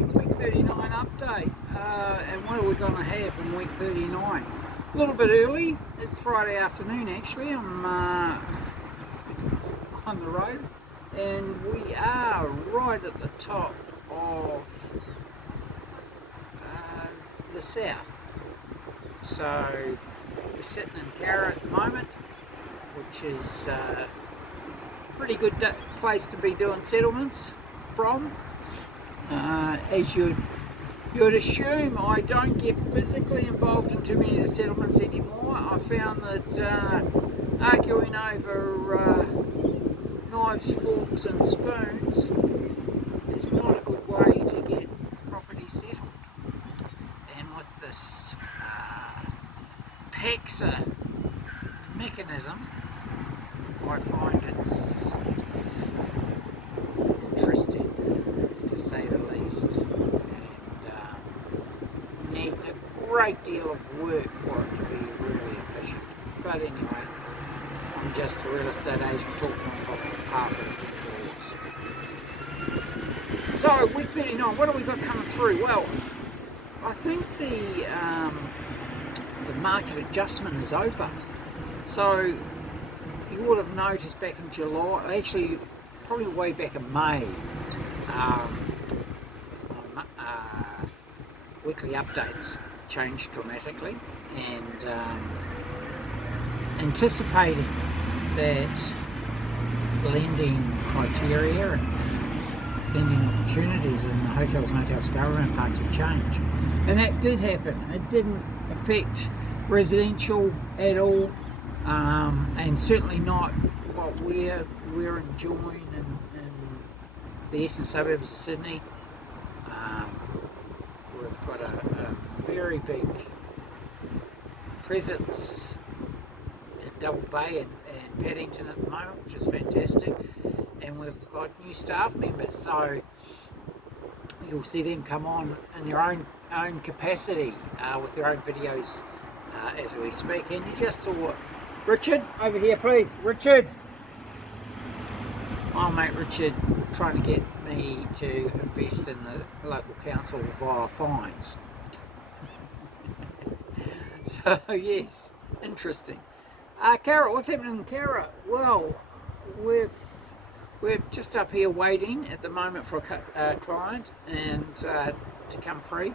right, week 39 update, and what are we going to have in week 39? A little bit early, it's Friday afternoon actually, I'm on the road, and we are right at the top of the south. So we're sitting in Carra at the moment, which is a pretty good place to be doing settlements from. As you'd assume, I don't get physically involved in too many of the settlements anymore. I found that arguing over knives, forks and spoons is not a good way to get property settled. And with this PEXA mechanism, I find it's interesting, to say the least, and needs a great deal of work for it to be really efficient. But anyway, I'm just a real estate agent talking on behalf of the vendors. So week 39, what have we got coming through? Well, I think the market adjustment is over. So you would have noticed back in July, actually probably way back in May, my weekly updates changed dramatically, and anticipating that lending criteria and lending opportunities in the hotels, motels, caravan parks would change, and that did happen. It didn't affect residential at all, and certainly not what we're enjoying in the eastern suburbs of Sydney. We've got a very big presence in Double Bay and Paddington at the moment, which is fantastic, and we've got new staff members, so you'll see them come on in their own capacity with their own videos as we speak. And you just saw Richard over here, please. Richard, my mate Richard, trying to get me to invest in the local council via fines. So yes, interesting. Carra, what's happening in Carra? Well, we're just up here waiting at the moment for a client and to come free.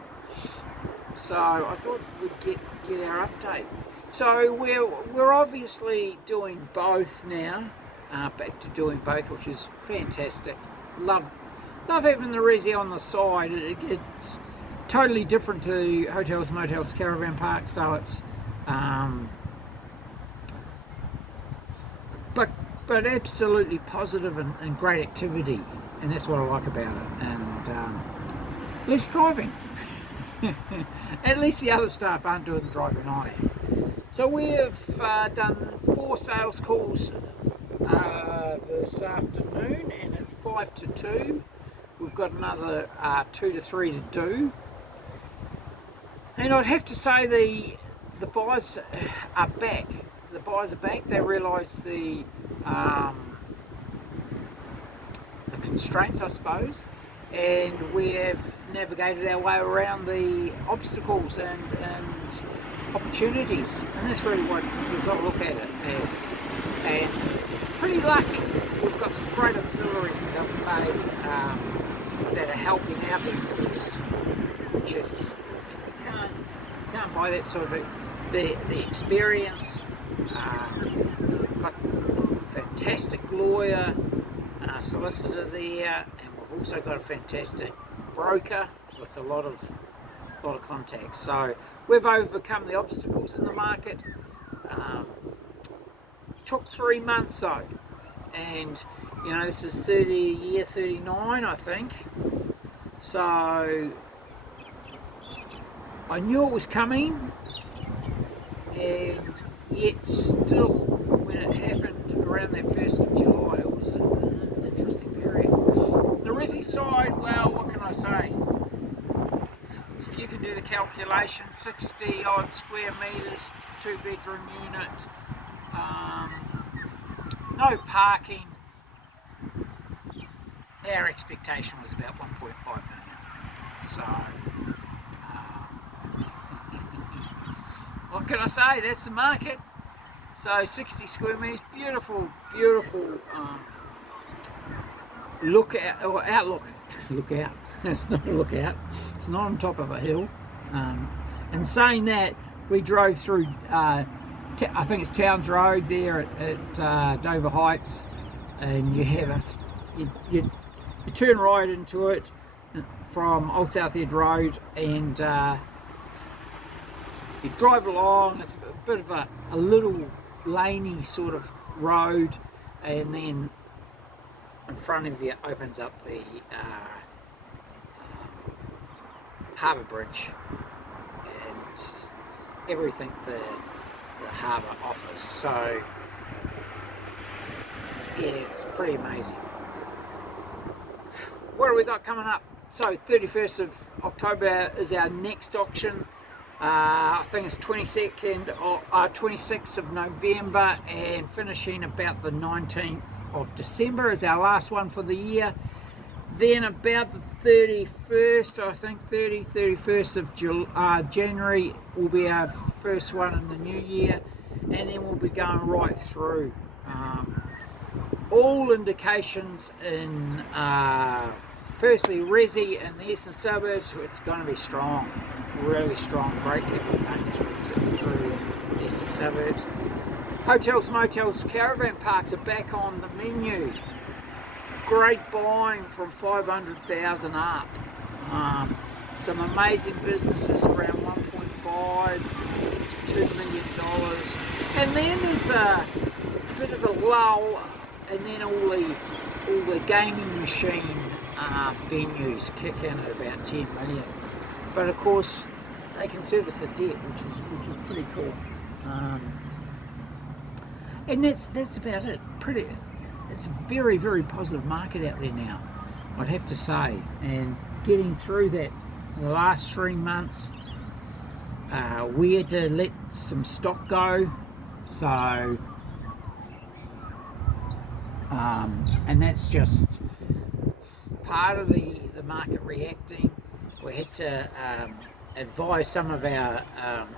So I thought we'd get our update. So we're obviously doing both now. Back to doing both, which is fantastic. Love having the resi on the side. It's totally different to hotels, motels, caravan parks. So it's but absolutely positive and great activity, and that's what I like about it. And less driving. At least the other staff aren't doing the driving I am. So we've done 4 sales calls this afternoon, and it's 5 to 2. We've got another 2 to 3 to do, and I'd have to say the buyers are back. The buyers are back. They realise the constraints, I suppose, and we have navigated our way around the obstacles and opportunities, and that's really what you've got to look at it as. And pretty lucky, we've got some great auxiliaries in Double Bay that are helping our businesses, which is, you can't buy that sort of the experience. Got a fantastic lawyer, solicitor there, and we've also got a fantastic broker with a lot of contacts. So we've overcome the obstacles in the market. Took 3 months though, and this is year 39, I think. So I knew it was coming, and yet still, when it happened around that 1st of July, it was an interesting period. The resi side, well, what can I say? You can do the calculation, 60 odd square metres, 2-bedroom unit, no parking. Our expectation was about 1.5 million. So what can I say? That's the market. So 60 square metres, beautiful, beautiful look out, or outlook. Look out. It's not a lookout. It's not on top of a hill. And saying that, we drove through, I think it's Towns Road there at Dover Heights, and you have you turn right into it from Old South Head Road, and you drive along. It's a bit of a little laney sort of road, and then in front of you opens up the harbour bridge and everything the harbour offers. So yeah, it's pretty amazing. What have we got coming up? So 31st of October is our next auction. I think it's 26th of November, and finishing about the 19th of December is our last one for the year. Then about the 31st, I think 31st of January will be our first one in the new year, and then we'll be going right through. All indications in firstly Resi and the eastern suburbs, it's going to be strong, really strong. Great people paying through the eastern suburbs. Hotels, motels, caravan parks are back on the menu. Great buying from 500,000 up. Some amazing businesses around 1.5 to $2 million. And then there's a bit of a lull, and then all the gaming machine venues kick in at about 10 million. But of course, they can service the debt, which is pretty cool. And that's about it. It's a very, very positive market out there now, I'd have to say. And getting through that in the last 3 months, we had to let some stock go. So, and that's just part of the market reacting. We had to advise some of our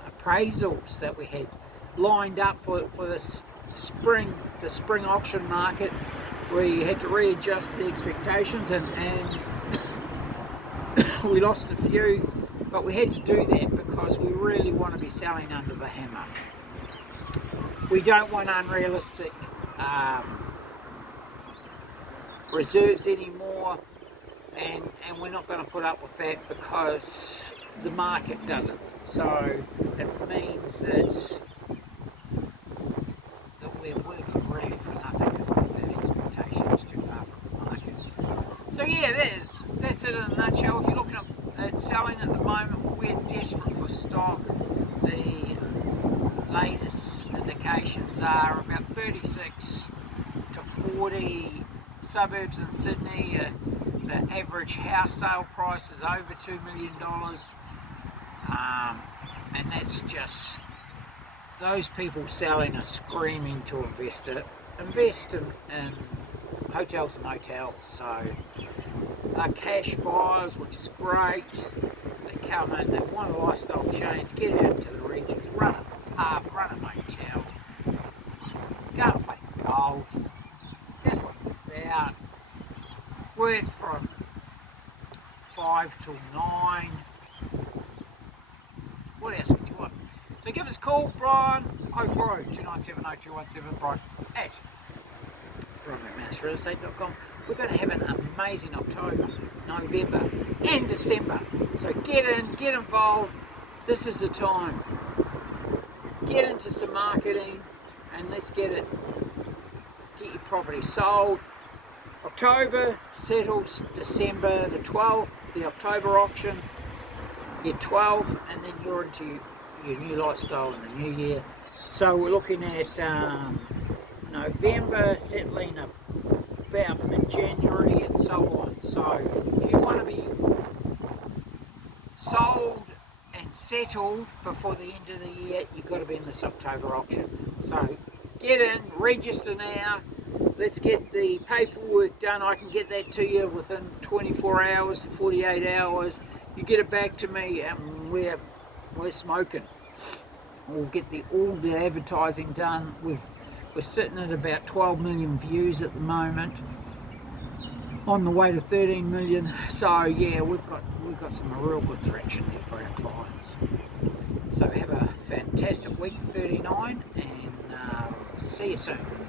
appraisals that we had lined up for this spring auction market. We had to readjust the expectations, and we lost a few, but we had to do that because we really want to be selling under the hammer. We don't want unrealistic reserves anymore, and we're not going to put up with that because the market doesn't. So it means that we're working really for nothing if that expectation is too far from the market. So yeah, that's it in a nutshell. If you're looking at selling at the moment, we're desperate for stock. The latest indications are about 36 to 40 suburbs in Sydney. The average house sale price is over $2 million, and that's just those people selling are screaming to invest in hotels and motels. So they're cash buyers, which is great. They come in, they want a lifestyle change, get out into the regions, run a pub, run a motel, go and play golf. That's what it's about. Work from 5 till 9. What else would you want? So give us a call, Brian, 040-297-0217, Brian at McManusRealestate.com. We're going to have an amazing October, November and December. So get in, get involved. This is the time. Get into some marketing and let's get your property sold. October settles December the 12th, the October auction, your 12th, and then you're into your new lifestyle in the new year. So we're looking at November settling about mid-January and so on. So if you want to be sold and settled before the end of the year, you've got to be in this October auction. So get in, register now. Let's get the paperwork done. I can get that to you within 24 hours to 48 hours. you get it back to me and we're smoking. We'll get all the advertising done. We're sitting at about 12 million views at the moment, on the way to 13 million. So yeah, we've got some real good traction there for our clients. So have a fantastic week 39, and see you soon.